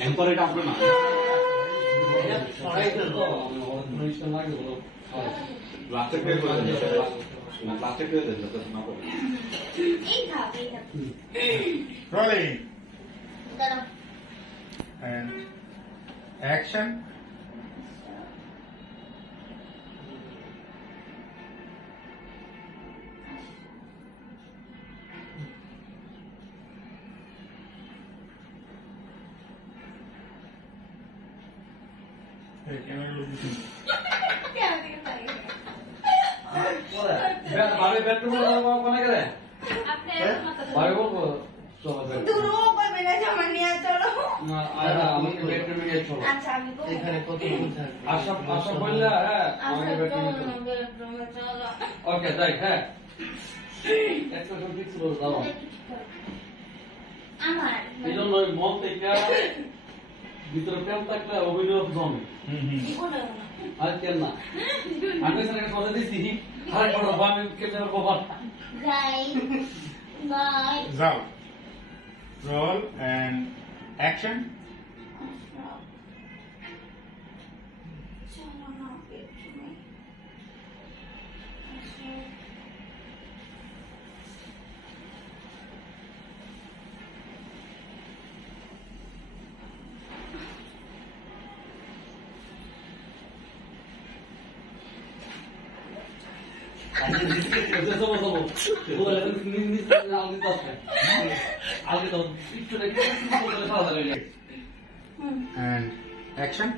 এম্পারেট আপনি না প্লাস্টিক করে দেন না প্লাস্টিক করে দেন তো না করে এই খাবে Rolling দাঁড়াও and action. Hey, camera look this way. কেন দিকে পাই ভাবে বেডরুম কোনে গেলে আপনি এত মাথা ভাবে বলবো চলো দূরও করবে না জামা নিয়ে চলো না আমাকে বেডরুমে নিয়ে চলো আচ্ছা আমি বলবো এখানে কত কথা আশা আশা বললা হ্যাঁ আমাকে আচ্ছা বেডরুমে চলো চলো বেডরুমে চলো ওকে যাই হ্যাঁ একটা সব ফিক্স করে দাও আমার এই জন্য ওই মন থেকে ভিতরে প্রেম থাকলে অভিনয় জমে জীবনে আর কেন না আমি সেটাকে কথা দিছি আরে বড় আমি ক্যামেরা বাবা যাই by Zao. Roll and action. চলো না বেডরুমে And action.